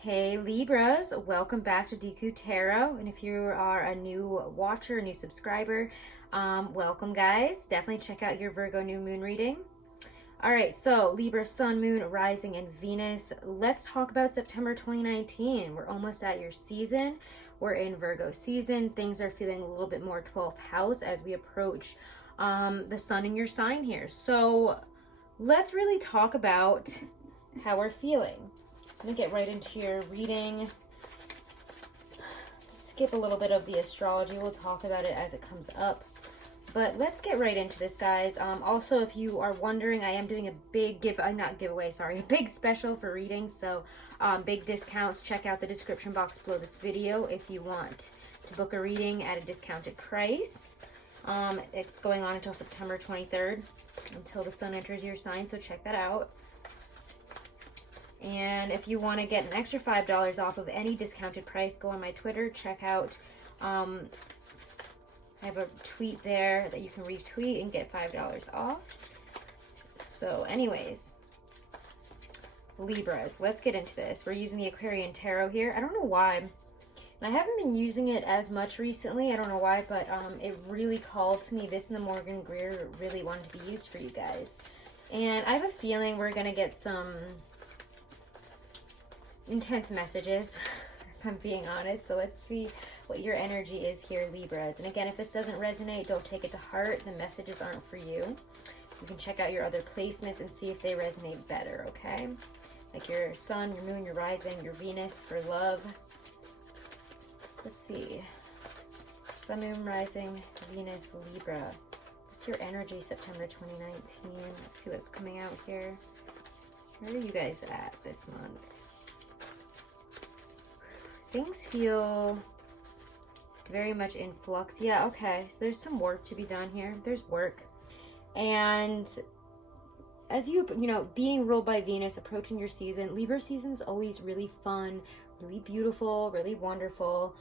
Hey Libras, welcome back to Deku Tarot. And if you are a new watcher, a new subscriber, welcome guys. Definitely check out your Virgo new moon reading. All right, so Libra, Sun, Moon, Rising, and Venus. Let's talk about September 2019. We're almost at your season. We're in Virgo season. Things are feeling a little bit more 12th house as we approach the sun in your sign here. So let's really talk about how we're feeling. I'm going to get right into your reading. Skip a little bit of the astrology. We'll talk about it as it comes up. But let's get right into this, guys. Also, if you are wondering, I am doing a big a big special for readings. So big discounts. Check out the description box below this video if you want to book a reading at a discounted price. It's going on until September 23rd, until the sun enters your sign. So check that out. And if you want to get an extra $5 off of any discounted price, go on my Twitter. Check out, I have a tweet there that you can retweet and get $5 off. So anyways, Libras, let's get into this. We're using the Aquarian Tarot here. I don't know why. And I haven't been using it as much recently. I don't know why, but it really called to me. This and the Morgan Greer really wanted to be used for you guys. And I have a feeling we're going to get some intense messages, if I'm being honest. So let's see what your energy is here, Libras. And again, if this doesn't resonate, don't take it to heart. The messages aren't for you. You can check out your other placements and see if they resonate better, okay? Like your sun, your moon, your rising, your Venus for love. Let's see. Sun, moon, rising, Venus, Libra. What's your energy, September 2019? Let's see what's coming out here. Where are you guys at this month? Things feel very much in flux. Yeah, okay. So there's some work to be done here. There's work. And as you know, being ruled by Venus, approaching your season, Libra season's always really fun, really beautiful, really wonderful.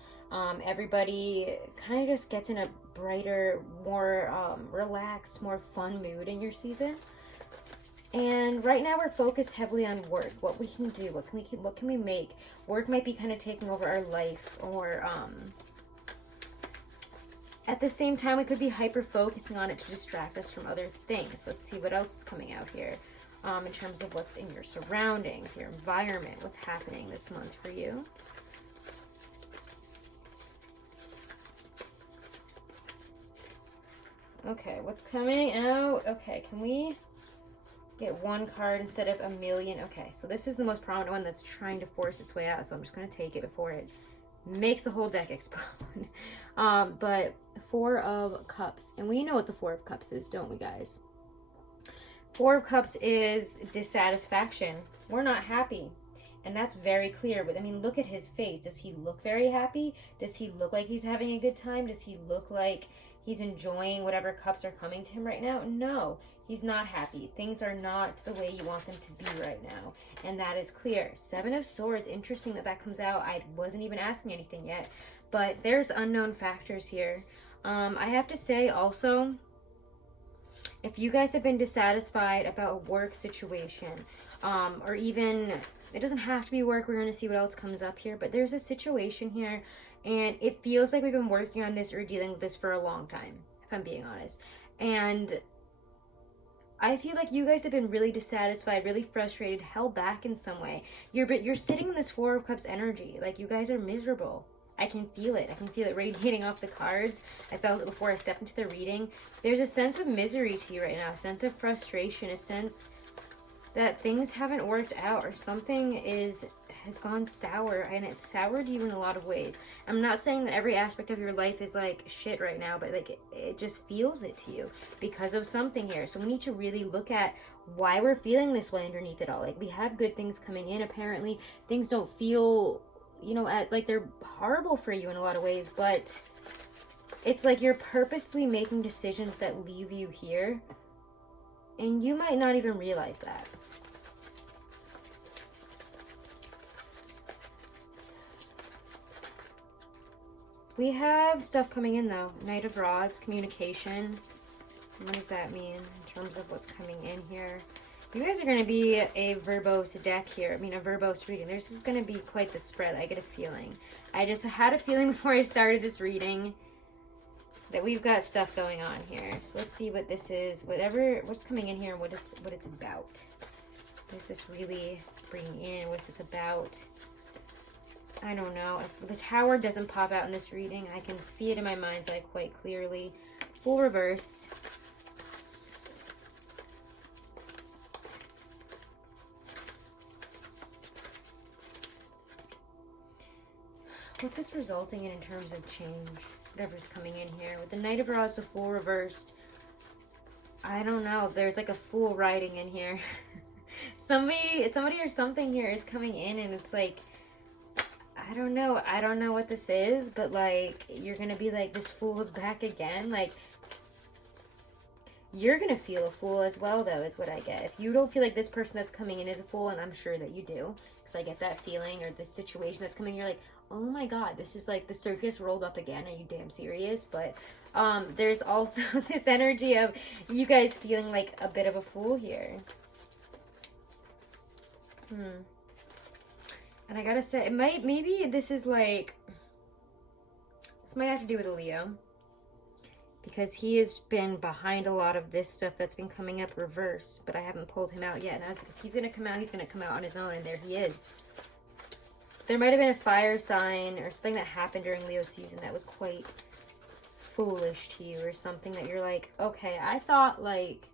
Everybody kind of just gets in a brighter, more relaxed, more fun mood in your season. And right now we're focused heavily on work, what we can do, what can we make. Work might be kind of taking over our life, or at the same time we could be hyper focusing on it to distract us from other things. Let's see what else is coming out here in terms of what's in your surroundings, your environment, what's happening this month for you. Okay, what's coming out? Okay, can we get one card instead of a million? Okay, so this is the most prominent one that's trying to force its way out, so I'm just going to take it before it makes the whole deck explode. But Four of Cups, and we know what the Four of Cups is, don't we, guys? Four of Cups is dissatisfaction. We're not happy, and that's very clear. But I mean, look at his face. Does he look very happy? Does he look like he's having a good time? Does he look like he's enjoying whatever cups are coming to him right now? No, he's not happy. Things are not the way you want them to be right now. And that is clear. Seven of Swords. Interesting that that comes out. I wasn't even asking anything yet. But there's unknown factors here. I have to say also, if you guys have been dissatisfied about a work situation, or even, it doesn't have to be work. We're going to see what else comes up here. But there's a situation here, and it feels like we've been working on this or dealing with this for a long time, if I'm being honest. And I feel like you guys have been really dissatisfied, really frustrated, held back in some way. You're sitting in this Four of Cups energy. Like, you guys are miserable. I can feel it. I can feel it radiating off the cards. I felt it before I stepped into the reading. There's a sense of misery to you right now, a sense of frustration, a sense that things haven't worked out, or something has gone sour, and it's soured you in a lot of ways. I'm not saying that every aspect of your life is like shit right now, but like it just feels it to you because of something here. So we need to really look at why we're feeling this way underneath it all. Like, we have good things coming in. Apparently things don't feel, you know, like they're horrible for you in a lot of ways, but it's like you're purposely making decisions that leave you here, and you might not even realize that. We have stuff coming in though. Knight of Rods, communication. What does that mean in terms of what's coming in here? You guys are going to be a verbose deck here. I mean, a verbose reading. This is going to be quite the spread. I get a feeling. I just had a feeling before I started this reading that we've got stuff going on here. So let's see what this is. What's coming in here and what it's about. What is this really bringing in? What's this about? I don't know. If the Tower doesn't pop out in this reading, I can see it in my mind's eye quite clearly. Full reversed. What's this resulting in terms of change? Whatever's coming in here. With the Knight of Rods, the Fool reversed. I don't know. There's like a fool riding in here. somebody or something here is coming in and it's like, I don't know. I don't know what this is, but like, you're going to be like, this fool's back again. Like, you're going to feel a fool as well, though, is what I get. If you don't feel like this person that's coming in is a fool, and I'm sure that you do, because I get that feeling, or this situation that's coming, you're like, oh my god, this is like the circus rolled up again. Are you damn serious? But there's also this energy of you guys feeling like a bit of a fool here. And I gotta say, maybe this is like, this might have to do with a Leo. Because he has been behind a lot of this stuff that's been coming up reverse. But I haven't pulled him out yet. And I was like, if he's going to come out, he's going to come out on his own. And there he is. There might have been a fire sign or something that happened during Leo season that was quite foolish to you. Or something that you're like, okay, I thought like,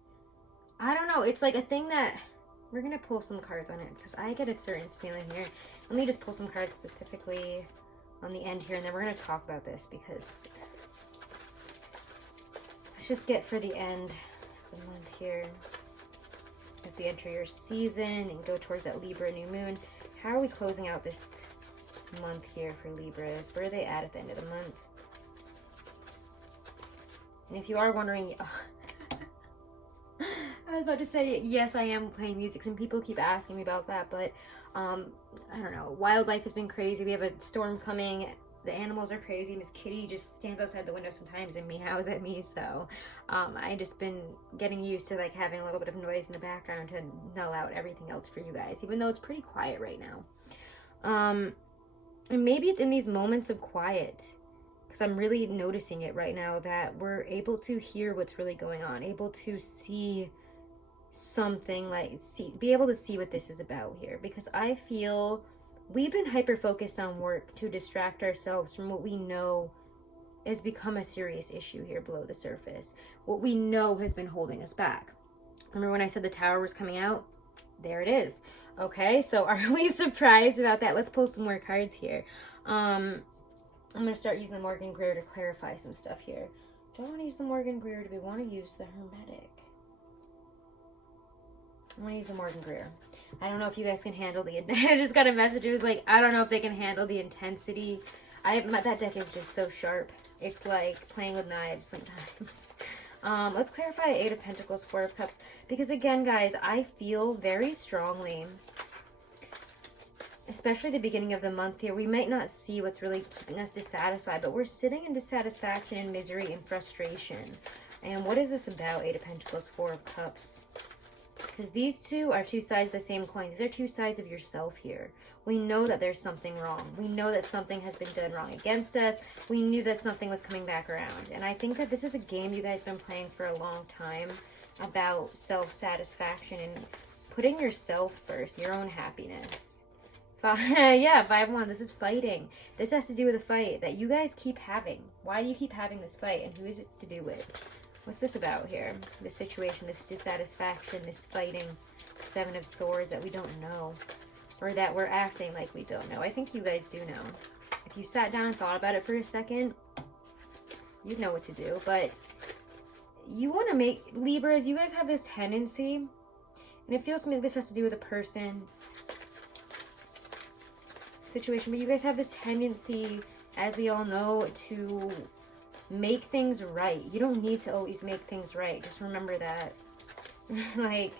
I don't know. It's like a thing that, we're going to pull some cards on it. Because I get a certain feeling here. Let me just pull some cards specifically on the end here. And then we're going to talk about this because... let's just get for the end of the month here as we enter your season and go towards that Libra new moon. How are we closing out this month here for Libras? Where are they at the end of the month? And if you are wondering, I was about to say, yes, I am playing music. Some people keep asking me about that, but I don't know. Wildlife has been crazy. We have a storm coming. The animals are crazy. Miss Kitty just stands outside the window sometimes and meows at me. So I just been getting used to like having a little bit of noise in the background to null out everything else for you guys, even though it's pretty quiet right now. And maybe it's in these moments of quiet, because I'm really noticing it right now, that we're able to hear what's really going on, able to see something, like be able to see what this is about here, because I feel we've been hyper-focused on work to distract ourselves from what we know has become a serious issue here below the surface. What we know has been holding us back. Remember when I said the Tower was coming out? There it is. Okay, so are we surprised about that? Let's pull some more cards here. I'm going to start using the Morgan Greer to clarify some stuff here. Do I want to use the Morgan Greer? Do we want to use the Hermetic? I'm going to use the Morgan Greer. I don't know if you guys can handle the... I just got a message. It was like, I don't know if they can handle the intensity. That deck is just so sharp. It's like playing with knives sometimes. Let's clarify Eight of Pentacles, Four of Cups. Because again, guys, I feel very strongly, especially the beginning of the month here, we might not see what's really keeping us dissatisfied, but we're sitting in dissatisfaction and misery and frustration. And what is this about, Eight of Pentacles, Four of Cups? Because these two are two sides of the same coin. These are two sides of yourself here. We know that there's something wrong. We know that something has been done wrong against us. We knew that something was coming back around. And I think that this is a game you guys have been playing for a long time about self-satisfaction and putting yourself first, your own happiness. Yeah, 5-1. This is fighting. This has to do with a fight that you guys keep having. Why do you keep having this fight, and who is it to do with? What's this about here? This situation, this dissatisfaction, this fighting, Seven of Swords that we don't know. Or that we're acting like we don't know. I think you guys do know. If you sat down and thought about it for a second, you'd know what to do. But you want to make... Libras, you guys have this tendency, and it feels to me like this has to do with a person, situation, but you guys have this tendency, as we all know, to make things right. You don't need to always make things right. Just remember that. Like,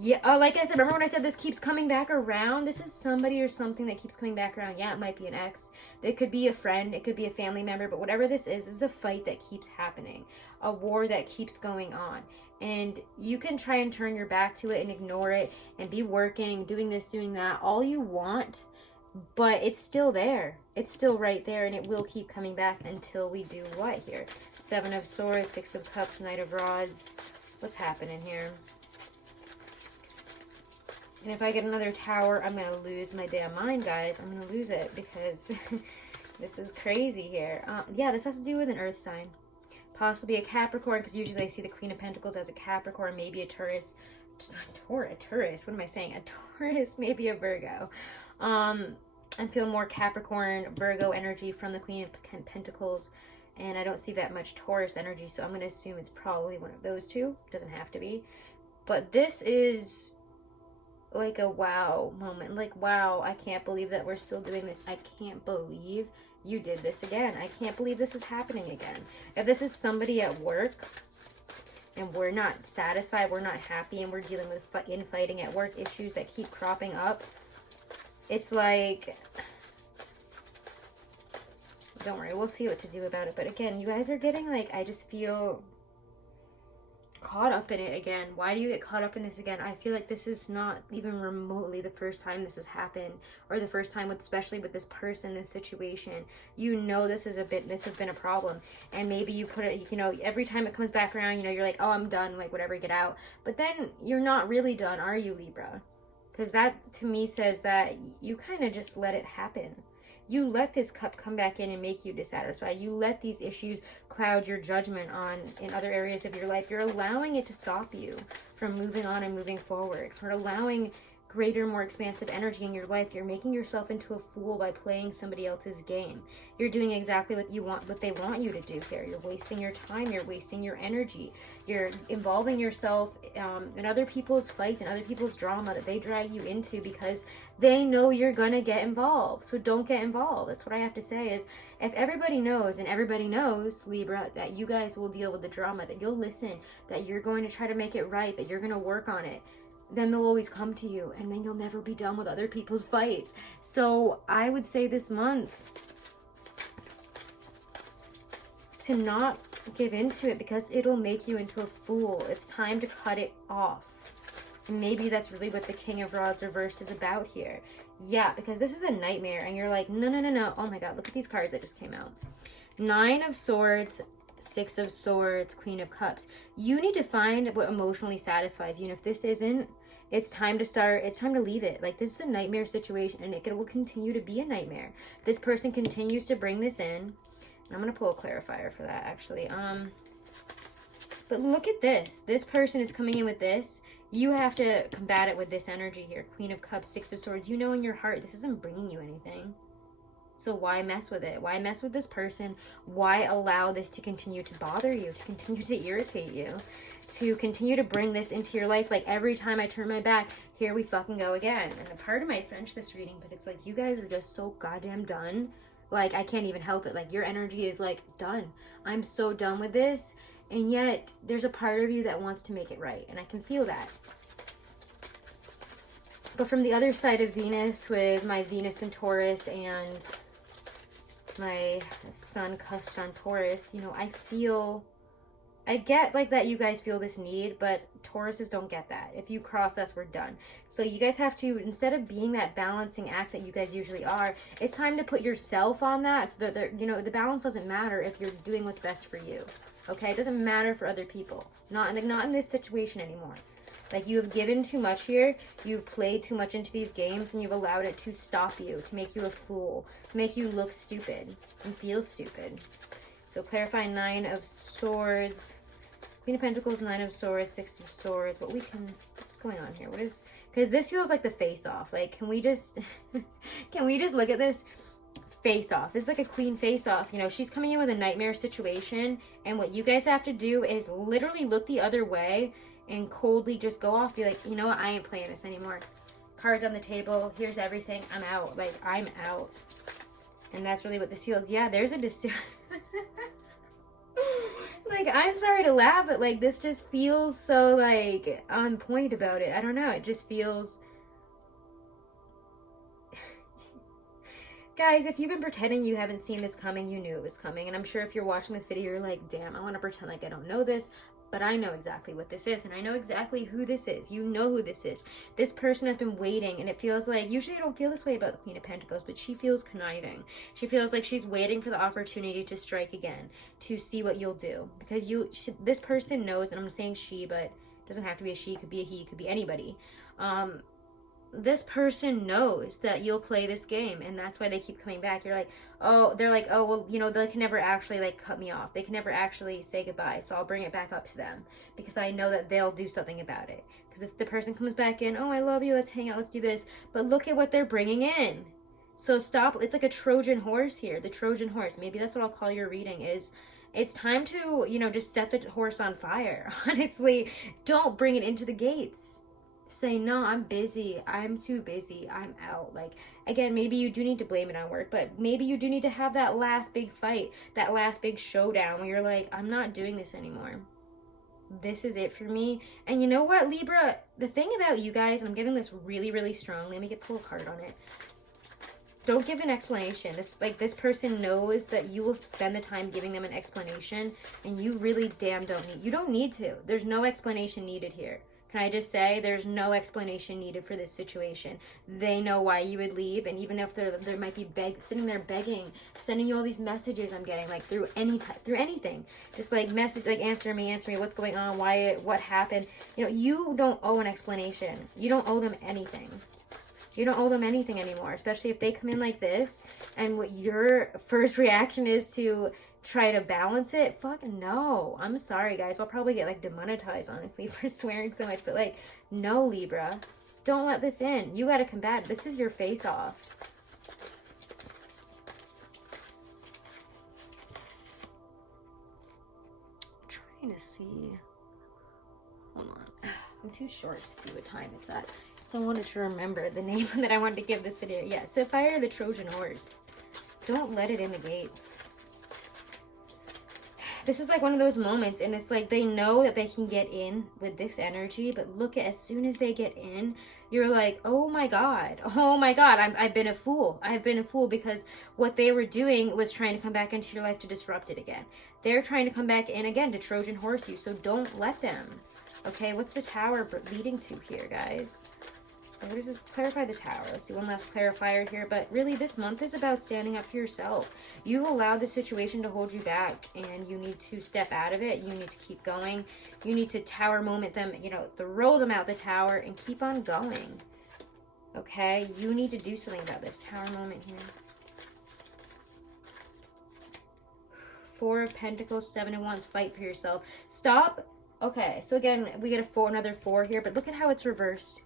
Yeah, like I said, remember when I said this keeps coming back around? This is somebody or something that keeps coming back around. Yeah, it might be an ex. It could be a friend. It could be a family member. But whatever this is a fight that keeps happening. A war that keeps going on. And you can try and turn your back to it and ignore it and be working, doing this, doing that, all you want. But it's still there. It's still right there, and it will keep coming back until we do what here? 7 of Swords, 6 of Cups, Knight of Rods. What's happening here? And if I get another tower, I'm going to lose my damn mind, guys. I'm going to lose it because this is crazy here. Yeah, this has to do with an earth sign. Possibly a Capricorn, because usually I see the Queen of Pentacles as a Capricorn, maybe a Taurus. Taurus, what am I saying? A Taurus, maybe a Virgo. I feel more Capricorn, Virgo energy from the Queen of Pentacles. And I don't see that much Taurus energy, so I'm going to assume it's probably one of those two. Doesn't have to be. But this is like a wow moment. Like, wow, I can't believe that we're still doing this. I can't believe you did this again. I can't believe this is happening again. If this is somebody at work and we're not satisfied, we're not happy, and we're dealing with infighting at work, issues that keep cropping up, it's like, don't worry, we'll see what to do about it. But again, you guys are getting, like, I just feel caught up in it again. Why do you get caught up in this again? I feel like this is not even remotely the first time this has happened, or the first time with, especially with this person, this situation. You know this has been a problem, and maybe you put it, you know, every time it comes back around, you know, you're like, oh, I'm done, like, whatever, get out. But then you're not really done, are you, Libra? Because that to me says that you kind of just let it happen. You let this cup come back in and make you dissatisfied. You let these issues cloud your judgment on in other areas of your life. You're allowing it to stop you from moving on and moving forward. You're allowing greater, more expansive energy in your life. You're making yourself into a fool by playing somebody else's game. You're doing exactly what they want you to do here. You're wasting your time. You're wasting your energy. You're involving yourself in other people's fights and other people's drama that they drag you into because they know you're gonna get involved. So don't get involved. That's what I have to say is, if everybody knows, and everybody knows, Libra, that you guys will deal with the drama, that you'll listen, that you're going to try to make it right, that you're going to work on it, then they'll always come to you, and then you'll never be done with other people's fights. So I would say this month to not give into it, because it'll make you into a fool. It's time to cut it off. And maybe that's really what the King of Rods reversed is about here. Yeah, because this is a nightmare, and you're like, no, no, no, no. Oh my God, look at these cards that just came out. 9 of Swords, 6 of Swords, Queen of Cups. You need to find what emotionally satisfies you. And if this isn't, it's time to leave it. Like, this is a nightmare situation, and it will continue to be a nightmare. This person continues to bring this in. And I'm going to pull a clarifier for that, actually. But look at this. This person is coming in with this. You have to combat it with this energy here. Queen of Cups, 6 of Swords. You know in your heart this isn't bringing you anything. So why mess with it? Why mess with this person? Why allow this to continue to bother you, to continue to irritate you, to continue to bring this into your life? Like, every time I turn my back, here we fucking go again. And a part of my French this reading, but it's like, you guys are just so goddamn done. Like, I can't even help it. Like, your energy is like, done. I'm so done with this. And yet, there's a part of you that wants to make it right. And I can feel that. But from the other side of Venus, with my Venus in Taurus and my sun cusped on Taurus, you know, I get like that you guys feel this need, but Tauruses don't get that. If you cross us, we're done. So you guys have to, instead of being that balancing act that you guys usually are, it's time to put yourself on that, so that, you know, the balance doesn't matter if you're doing what's best for you. Okay? It doesn't matter for other people. Not in this situation anymore. Like, you have given too much here, you've played too much into these games, and you've allowed it to stop you, to make you a fool, to make you look stupid and feel stupid. So clarify 9 of Swords, Queen of Pentacles, 9 of Swords, 6 of Swords. What's going on here? Because this feels like the face-off. Like, can we just look at this? Face-off. This is like a queen face-off. You know, she's coming in with a nightmare situation, and what you guys have to do is literally look the other way and coldly just go off. Be like, you know what? I ain't playing this anymore. Cards on the table. Here's everything. I'm out. Like, I'm out. And that's really what this feels. Yeah, there's a decision. Like, I'm sorry to laugh, but like this just feels so like on point about it. I don't know. It just feels. Guys, if you've been pretending you haven't seen this coming, you knew it was coming. And I'm sure if you're watching this video, you're like, damn, I want to pretend like I don't know this. But I know exactly what this is. And I know exactly who this is. You know who this is. This person has been waiting. And it feels like, usually I don't feel this way about the Queen of Pentacles, but she feels conniving. She feels like she's waiting for the opportunity to strike again. To see what you'll do. Because this person knows, and I'm saying she, but it doesn't have to be a she. It could be a he. It could be anybody. This person knows that you'll play this game, and that's why they keep coming back. You're like, oh, they're like, oh, well, you know, they can never actually like cut me off. They can never actually say goodbye, so I'll bring it back up to them because I know that they'll do something about it. Because the person comes back in, oh, I love you, let's hang out, let's do this. But look at what they're bringing in. So stop. It's like a Trojan horse here, the Trojan horse. Maybe that's what I'll call your reading is. It's time to, you know, just set the horse on fire. Honestly, don't bring it into the gates. Say, no, I'm busy. I'm too busy. I'm out. Like, again, maybe you do need to blame it on work, but maybe you do need to have that last big fight, that last big showdown where you're like, I'm not doing this anymore. This is it for me. And you know what, Libra? The thing about you guys, and I'm getting this really, really strongly. Let me pull a card on it. Don't give an explanation. This person knows that you will spend the time giving them an explanation, and you really damn you don't need to. There's no explanation needed here. Can I just say there's no explanation needed for this situation? They know why you would leave, and even if there might be sitting there begging, sending you all these messages I'm getting, like through anything, just like message, like answer me, what's going on, what happened? You know, you don't owe an explanation. You don't owe them anything. You don't owe them anything anymore, especially if they come in like this, and what your first reaction is to try to balance it. Fuck no. I'm sorry, guys. I'll probably get like demonetized, honestly, for swearing so much. But like, no, Libra. Don't let this in. You gotta combat. This is your face off. I'm trying to see. Hold on. I'm too short to see what time it's at. So I wanted to remember the name that I wanted to give this video. Yeah, Sapphire the Trojan horse. Don't let it in the gates. This is like one of those moments, and it's like they know that they can get in with this energy, but look at, as soon as they get in, you're like, oh my god, I've been a fool. I've been a fool because what they were doing was trying to come back into your life to disrupt it again. They're trying to come back in again to Trojan horse you, so don't let them. Okay, what's the tower leading to here, guys? What does this clarify the tower? Let's see, one last clarifier here. But really, this month is about standing up for yourself. You allowed the situation to hold you back, and you need to step out of it. You need to keep going. You need to tower moment them, you know, throw them out the tower and keep on going. Okay? You need to do something about this tower moment here. Four of Pentacles, Seven of Wands. Fight for yourself. Stop. Okay, so again, we get another four here, but look at how it's reversed.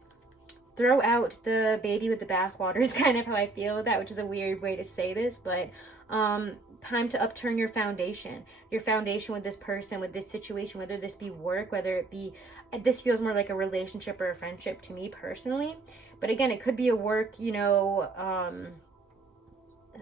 Throw out the baby with the bathwater is kind of how I feel with that, which is a weird way to say this, but time to upturn your foundation with this person, with this situation, whether this be work, whether it be, this feels more like a relationship or a friendship to me personally, but again, it could be a work, you know,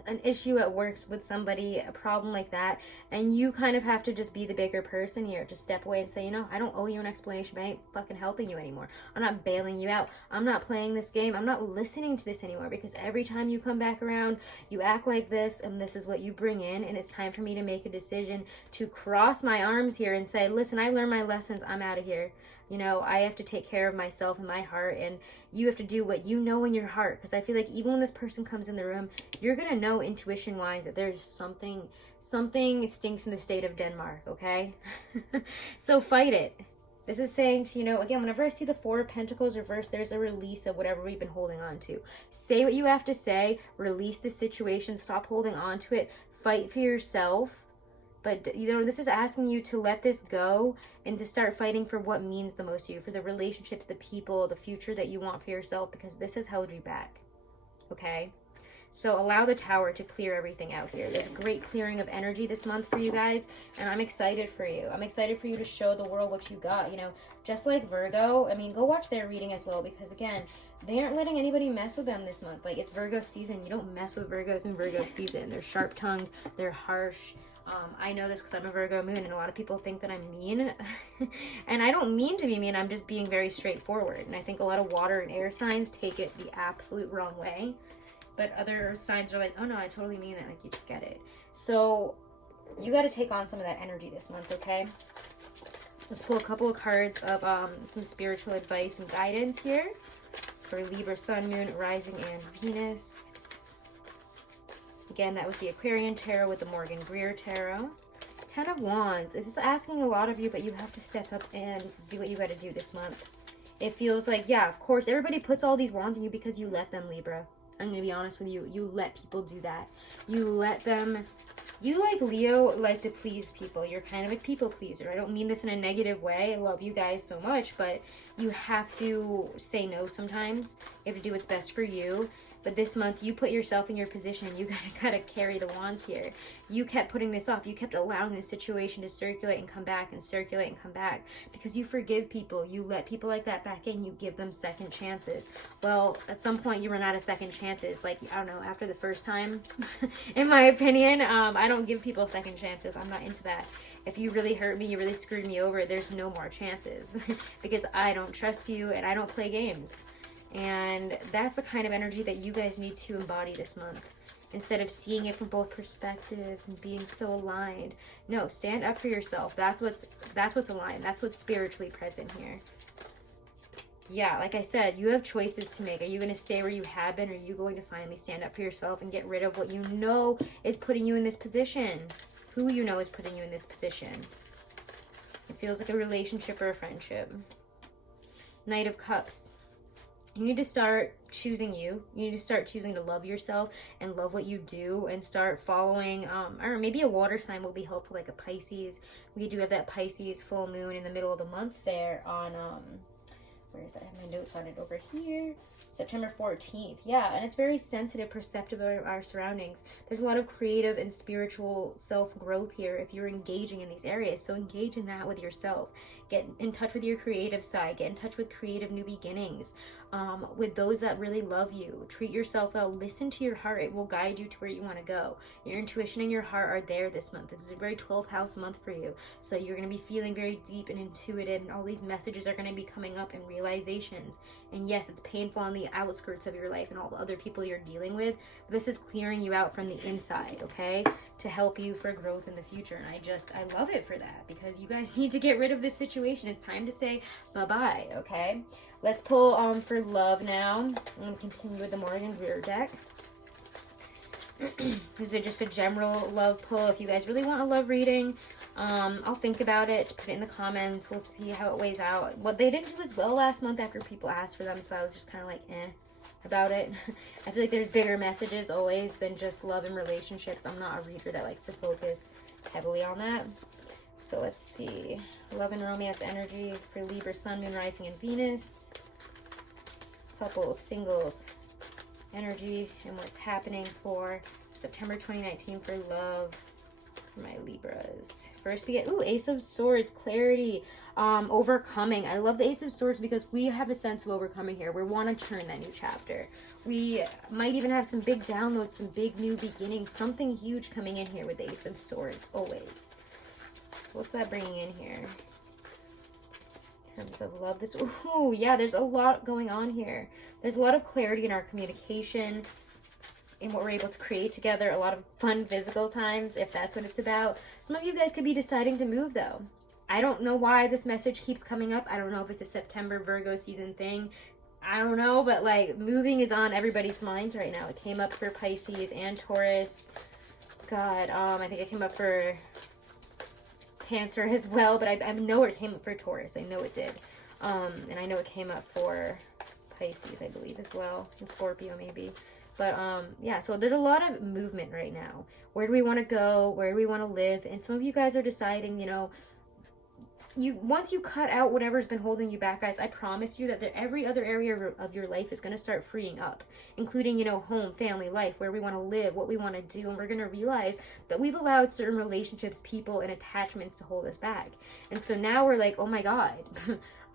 an issue at work with somebody, a problem like that, and you kind of have to just be the bigger person here, to step away and say, you know, I don't owe you an explanation, but I ain't fucking helping you anymore. I'm not bailing you out. I'm not playing this game. I'm not listening to this anymore, because every time you come back around, you act like this, and this is what you bring in, and it's time for me to make a decision to cross my arms here and say, listen, I learned my lessons. I'm out of here. You know, I have to take care of myself and my heart, and you have to do what you know in your heart. Because I feel like even when this person comes in the room, you're going to know intuition-wise that there's something stinks in the state of Denmark, okay? So fight it. This is saying to, you know, again, whenever I see the Four of Pentacles reversed, there's a release of whatever we've been holding on to. Say what you have to say. Release the situation. Stop holding on to it. Fight for yourself. But, you know, this is asking you to let this go and to start fighting for what means the most to you, for the relationships, the people, the future that you want for yourself, because this has held you back, okay? So allow the tower to clear everything out here. There's a great clearing of energy this month for you guys, and I'm excited for you. I'm excited for you to show the world what you got, you know, just like Virgo. I mean, go watch their reading as well, because, again, they aren't letting anybody mess with them this month. Like, it's Virgo season. You don't mess with Virgos in Virgo season. They're sharp-tongued. They're harsh. I know this because I'm a Virgo moon, and a lot of people think that I'm mean. And I don't mean to be mean. I'm just being very straightforward. And I think a lot of water and air signs take it the absolute wrong way. But other signs are like, oh no, I totally mean that. Like, you just get it. So you got to take on some of that energy this month, okay? Let's pull a couple of cards of some spiritual advice and guidance here for Libra, Sun, Moon, Rising, and Venus. Again, that was the Aquarian Tarot with the Morgan Greer Tarot. 10 of Wands. This is asking a lot of you, but you have to step up and do what you got to do this month. It feels like, yeah, of course, everybody puts all these wands on you because you let them, Libra. I'm going to be honest with you. You let people do that. You let them... You, like Leo, like to please people. You're kind of a people pleaser. I don't mean this in a negative way. I love you guys so much, but you have to say no sometimes. You have to do what's best for you. But this month, you put yourself in your position. You gotta carry the wands here. You kept putting this off. You kept allowing this situation to circulate and come back and circulate and come back because you forgive people. You let people like that back in. You give them second chances. Well, at some point, you run out of second chances. Like, I don't know, after the first time, in my opinion, I don't give people second chances. I'm not into that. If you really hurt me, you really screwed me over, there's no more chances because I don't trust you and I don't play games. And that's the kind of energy that you guys need to embody this month. Instead of seeing it from both perspectives and being so aligned. No, stand up for yourself. That's what's aligned. That's what's spiritually present here. Yeah, like I said, you have choices to make. Are you going to stay where you have been, or are you going to finally stand up for yourself and get rid of what you know is putting you in this position? Who you know is putting you in this position. It feels like a relationship or a friendship. Knight of Cups. You need to start choosing you. You need to start choosing to love yourself and love what you do and start following, or maybe a water sign will be helpful, like a Pisces. We do have that Pisces full moon in the middle of the month there on, where is that? I have my notes on it over here. September 14th. Yeah, and it's very sensitive, perceptive of our surroundings. There's a lot of creative and spiritual self-growth here if you're engaging in these areas. So engage in that with yourself. Get in touch with your creative side. Get in touch with creative new beginnings. With those that really love you. Treat yourself well. Listen to your heart. It will guide you to where you want to go. Your intuition and your heart are there this month. This is a very 12th house month for you. So you're going to be feeling very deep and intuitive, and all these messages are going to be coming up in realizations. And yes, it's painful on the outskirts of your life and all the other people you're dealing with. But this is clearing you out from the inside, okay? To help you for growth in the future. And I love it for that, because you guys need to get rid of this situation. It's time to say bye-bye, okay? Let's pull for love now. I'm going to continue with the Morgan Greer deck. This is just a general love pull. If you guys really want a love reading, I'll think about it. Put it in the comments. We'll see how it weighs out. Well, they didn't do as well last month after people asked for them, so I was just kind of like, about it. I feel like there's bigger messages always than just love and relationships. I'm not a reader that likes to focus heavily on that. So let's see. Love and romance energy for Libra, Sun, Moon, Rising, and Venus. Couples, singles energy, and what's happening for September 2019 for love for my Libras. First we get, Ace of Swords, clarity, overcoming. I love the Ace of Swords because we have a sense of overcoming here. We want to turn that new chapter. We might even have some big downloads, some big new beginnings, something huge coming in here with the Ace of Swords, always. What's that bringing in here? In terms of love, yeah, there's a lot going on here. There's a lot of clarity in our communication, in what we're able to create together, a lot of fun physical times, if that's what it's about. Some of you guys could be deciding to move, though. I don't know why this message keeps coming up. I don't know if it's a September Virgo season thing. I don't know, but like, moving is on everybody's minds right now. It came up for Pisces and Taurus. God, I think it came up for Cancer as well, but I know it came up for Taurus. I know it did. And I know it came up for Pisces, I believe, as well. And Scorpio, maybe. But, yeah, so there's a lot of movement right now. Where do we want to go? Where do we want to live? And some of you guys are deciding, you know, once you cut out whatever's been holding you back, guys, I promise you that every other area of your life is going to start freeing up, including, you know, home, family, life, where we want to live, what we want to do. And we're going to realize that we've allowed certain relationships, people, and attachments to hold us back. And so now we're like, oh my God.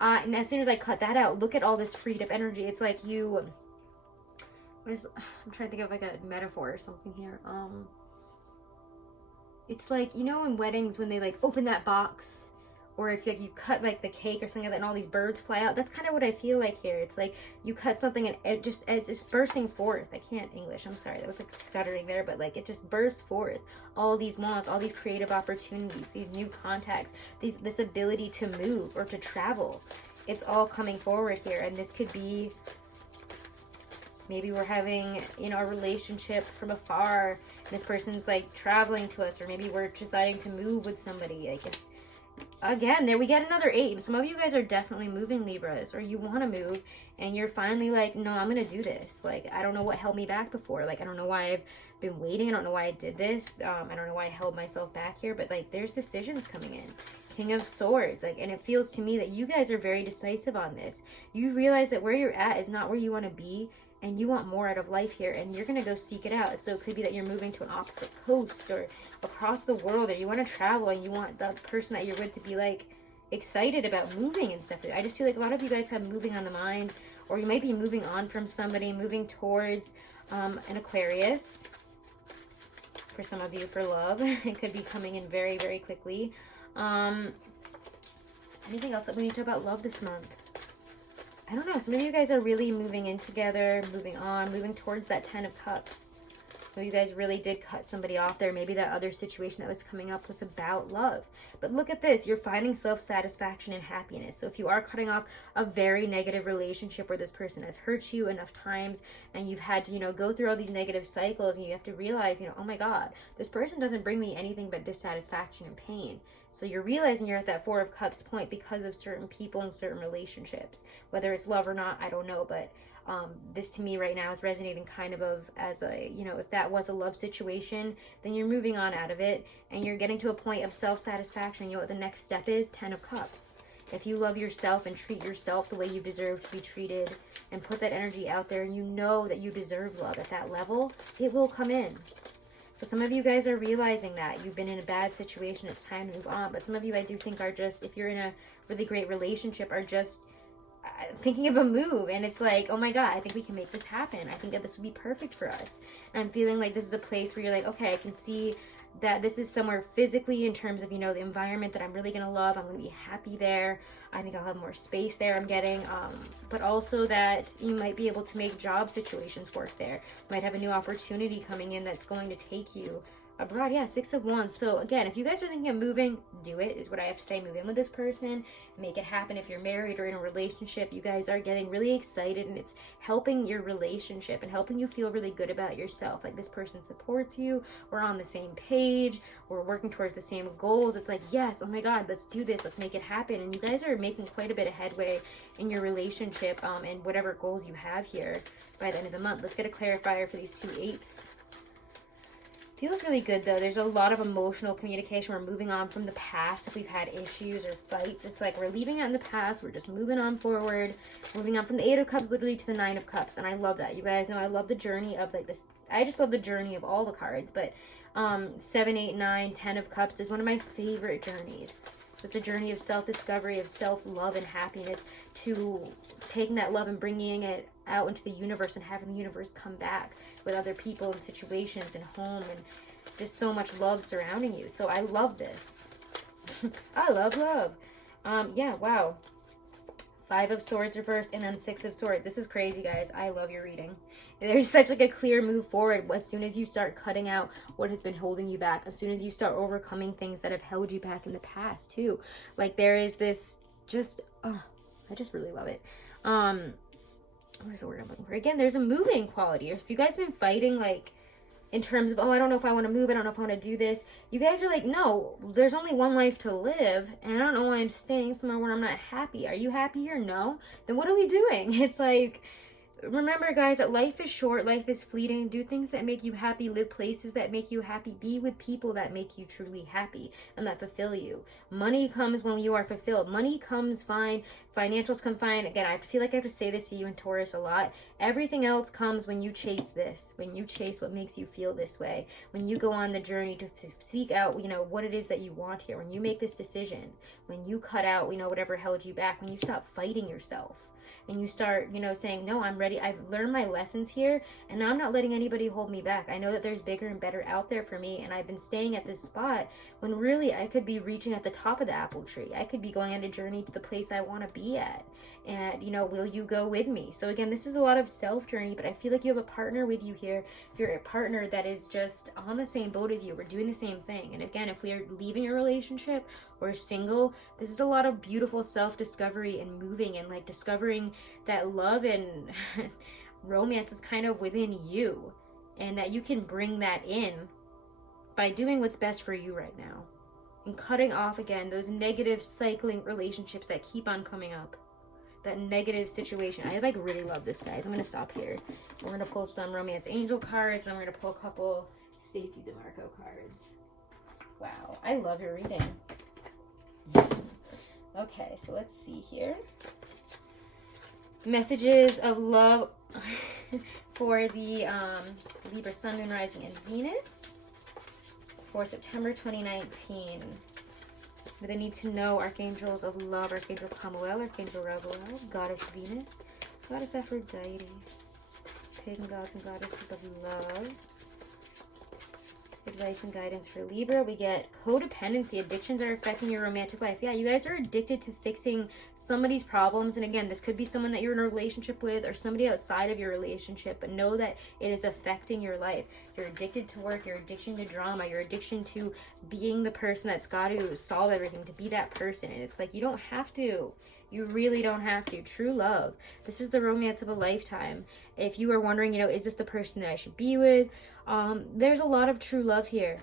And as soon as I cut that out, look at all this freed up energy. It's like I'm trying to think of like a metaphor or something here. it's like, you know, in weddings when they like open that box, or if like you cut like the cake or something like that and all these birds fly out. That's kind of what I feel like here. It's like you cut something and it's just bursting forth. I can't English, I'm sorry, that was like stuttering there, but like it just bursts forth. All these wants, all these creative opportunities, these new contacts, this ability to move or to travel. It's all coming forward here. And this could be, maybe we're having, you know, a relationship from afar. This person's like traveling to us, or maybe we're deciding to move with somebody. Like it's, again, there we get another 8. Some of you guys are definitely moving, Libras, or you want to move and you're finally like, no, I'm gonna do this. Like, I don't know what held me back before. Like, I don't know why I've been waiting. I don't know why I did this. I don't know why I held myself back here, but like there's decisions coming in. King of Swords, like, and it feels to me that you guys are very decisive on this. You realize that where you're at is not where you want to be, and you want more out of life here, and you're going to go seek it out. So it could be that you're moving to an opposite coast or across the world, or you want to travel and you want the person that you're with to be like excited about moving and stuff. I just feel like a lot of you guys have moving on the mind, or you might be moving on from somebody, moving towards an Aquarius. For some of you, for love, it could be coming in very, very quickly. Anything else that we need to talk about love this month? I don't know. Some of you guys are really moving in together, moving on, moving towards that 10 of Cups. Some of you guys really did cut somebody off there. Maybe that other situation that was coming up was about love. But look at this. You're finding self-satisfaction and happiness. So if you are cutting off a very negative relationship where this person has hurt you enough times and you've had to, you know, go through all these negative cycles, and you have to realize, you know, oh my God, this person doesn't bring me anything but dissatisfaction and pain. So you're realizing you're at that 4 of Cups point because of certain people and certain relationships. Whether it's love or not, I don't know, but this to me right now is resonating kind of as a, you know, if that was a love situation, then you're moving on out of it and you're getting to a point of self-satisfaction. You know what the next step is? 10 of Cups. If you love yourself and treat yourself the way you deserve to be treated and put that energy out there, and you know that you deserve love at that level, it will come in. So some of you guys are realizing that you've been in a bad situation, it's time to move on. But some of you, I do think, are just, if you're in a really great relationship, are just thinking of a move, and it's like, oh my God, I think we can make this happen. I think that this would be perfect for us. And I'm feeling like this is a place where you're like, okay, I can see that this is somewhere physically in terms of, you know, the environment that I'm really going to love. I'm going to be happy there. I think I'll have more space there, I'm getting. But also that you might be able to make job situations work there. You might have a new opportunity coming in that's going to take you abroad. Yeah, 6 of Wands. So again, if you guys are thinking of moving, do it, is what I have to say. Move in with this person, make it happen. If you're married or in a relationship, you guys are getting really excited, and it's helping your relationship and helping you feel really good about yourself. Like, this person supports you, we're on the same page, we're working towards the same goals. It's like, yes, oh my God, let's do this, let's make it happen. And you guys are making quite a bit of headway in your relationship and whatever goals you have here by the end of the month. Let's get a clarifier for these 2 8s. Feels really good though. There's a lot of emotional communication. We're moving on from the past. If we've had issues or fights, it's like we're leaving it in the past. We're just moving on forward, moving on from the 8 of Cups literally to the 9 of Cups. And I love that. You guys know I love the journey of like this. I just love the journey of all the cards, but 7, 8, 9, 10 of Cups is one of my favorite journeys. It's a journey of self-discovery, of self-love and happiness, to taking that love and bringing it out into the universe and having the universe come back with other people and situations and home, and just so much love surrounding you. So I love this. I love love. Yeah, wow. 5 of Swords reversed and then 6 of Swords. This is crazy, guys. I love your reading. There's such like a clear move forward as soon as you start cutting out what has been holding you back, as soon as you start overcoming things that have held you back in the past too. Like, there is this just, I just really love it. Where's the word I'm looking for? Again, there's a moving quality. If you guys have been fighting, like, in terms of, oh, I don't know if I want to move, I don't know if I want to do this, you guys are like, no, there's only one life to live, and I don't know why I'm staying somewhere where I'm not happy. Are you happy here? No? Then what are we doing? It's like, remember, guys, that life is short, life is fleeting. Do things that make you happy, live places that make you happy, be with people that make you truly happy and that fulfill you. Money comes when you are fulfilled. Money comes fine, financials come fine. Again, I feel like I have to say this to you in Taurus a lot. Everything else comes when you chase this, when you chase what makes you feel this way, when you go on the journey to seek out, you know, what it is that you want here, when you make this decision, when you cut out, you know, whatever held you back, when you stop fighting yourself. and you start, you know, saying, no, I'm ready. I've learned my lessons here, and I'm not letting anybody hold me back. I know that there's bigger and better out there for me, and I've been staying at this spot when really I could be reaching at the top of the apple tree. I could be going on a journey to the place I want to be at. And, you know, will you go with me? So again, this is a lot of self journey, but I feel like you have a partner with you here. If you're a partner that is just on the same boat as you, we're doing the same thing. And again, if we are leaving a relationship or single, this is a lot of beautiful self-discovery and moving and like discovering that love and romance is kind of within you, and that you can bring that in by doing what's best for you right now and cutting off again those negative cycling relationships that keep on coming up. That negative situation. I like really love this, guys. I'm gonna stop here. We're gonna pull some romance angel cards, and then we're gonna pull a couple Stacey DeMarco cards. Wow, I love your reading. Okay, so let's see here. Messages of love for the Libra Sun, Moon, Rising, and Venus for September 2019. With a need to know archangels of love, Archangel Chamuel, Archangel Raguel, Goddess Venus, Goddess Aphrodite, pagan gods and goddesses of love. Advice and guidance for Libra. We get codependency. Addictions are affecting your romantic life. Yeah, you guys are addicted to fixing somebody's problems. And again, this could be someone that you're in a relationship with or somebody outside of your relationship, but know that it is affecting your life. You're addicted to work, your addiction to drama, your addiction to being the person that's got to solve everything, to be that person. And it's like, you don't have to. You really don't have to. True love. This is the romance of a lifetime. If you are wondering, you know, is this the person that I should be with? There's a lot of true love here.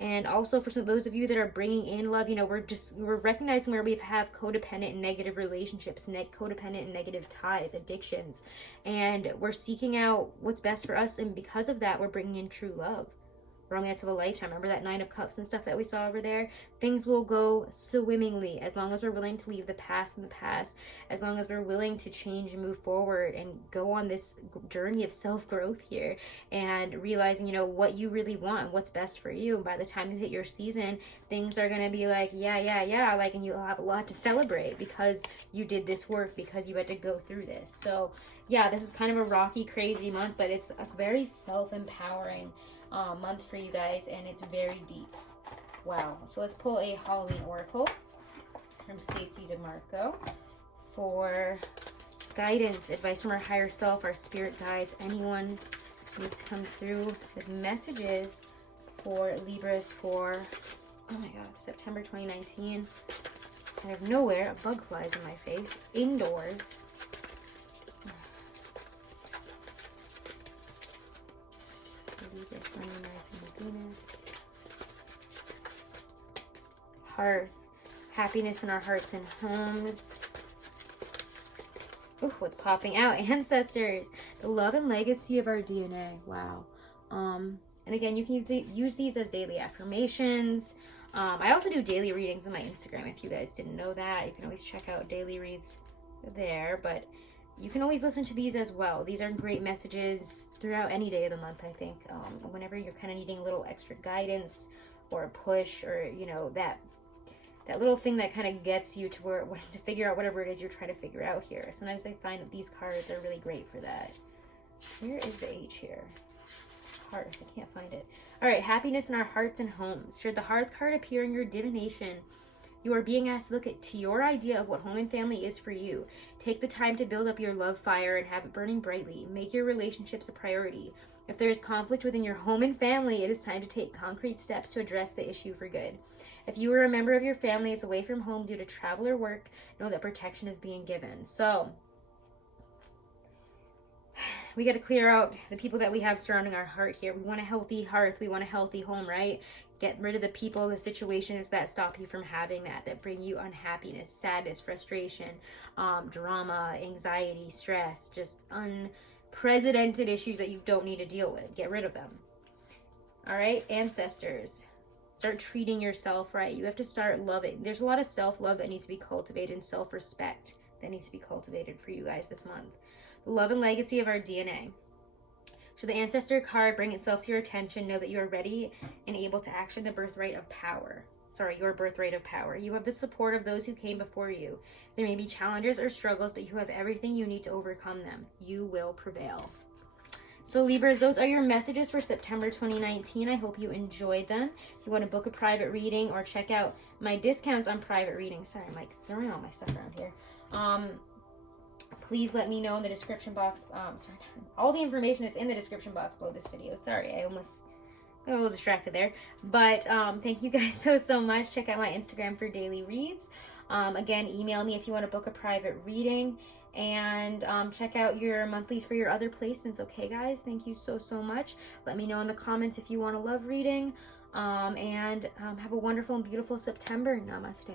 And also for some those of you that are bringing in love, you know, we're recognizing where we have codependent and negative relationships, codependent and negative ties, addictions, and we're seeking out what's best for us. And because of that, we're bringing in true love. Romance of a lifetime. Remember that 9 of Cups and stuff that we saw over there? Things will go swimmingly as long as we're willing to leave the past in the past, as long as we're willing to change and move forward and go on this journey of self-growth here and realizing, you know, what you really want and what's best for you. And by the time you hit your season, things are going to be like, yeah, like, and you'll have a lot to celebrate because you did this work, because you had to go through this. So yeah, this is kind of a rocky, crazy month, but it's a very self-empowering month for you guys, and it's very deep. Wow. So let's pull a Halloween oracle from Stacey DeMarco for guidance, advice from our higher self, our spirit guides. Anyone needs to come through with messages for Libras for, oh my god, September 2019. Out of nowhere, a bug flies in my face. Indoors. Libra, Sun, Rising, Venus. Hearth. Happiness in our hearts and homes. Ooh, what's popping out? Ancestors. The love and legacy of our DNA. Wow. And again, you can use these as daily affirmations. I also do daily readings on my Instagram. If you guys didn't know that, you can always check out daily reads there. But you can always listen to these as well. These are great messages throughout any day of the month, I think. Whenever you're kind of needing a little extra guidance or a push, or, you know, that little thing that kind of gets you to where to figure out whatever it is you're trying to figure out here. Sometimes I find that these cards are really great for that. Where is the H here? Hearth. I can't find it. All right, happiness in our hearts and homes. Should the Hearth card appear in your divination, you are being asked to look to your idea of what home and family is for you. Take the time to build up your love fire and have it burning brightly. Make your relationships a priority. If there is conflict within your home and family, it is time to take concrete steps to address the issue for good. If you or a member of your family is away from home due to travel or work, know that protection is being given. So we got to clear out the people that we have surrounding our heart here. We want a healthy hearth. We want a healthy home, right? Get rid of the people, the situations that stop you from having that bring you unhappiness, sadness, frustration, drama, anxiety, stress, just unprecedented issues that you don't need to deal with. Get rid of them. All right, ancestors. Start treating yourself right. You have to start loving. There's a lot of self-love that needs to be cultivated and self-respect that needs to be cultivated for you guys this month. The love and legacy of our DNA. Should the ancestor card bring itself to your attention, know that you are ready and able to action the birthright of power. It's your birthright of power. You have the support of those who came before you. There may be challenges or struggles, but you have everything you need to overcome them. You will prevail. So Libras, those are your messages for September 2019. I hope you enjoyed them. If you want to book a private reading or check out my discounts on private readings, sorry, I'm like throwing all my stuff around here. Please let me know in the description box. Sorry, all the information is in the description box below this video. Sorry, I almost got a little distracted there. But thank you guys so much. Check out my Instagram for daily reads. Again, email me if you want to book a private reading. And check out your monthlies for your other placements. Okay, guys? Thank you so much. Let me know in the comments if you want a love reading. And have a wonderful and beautiful September. Namaste.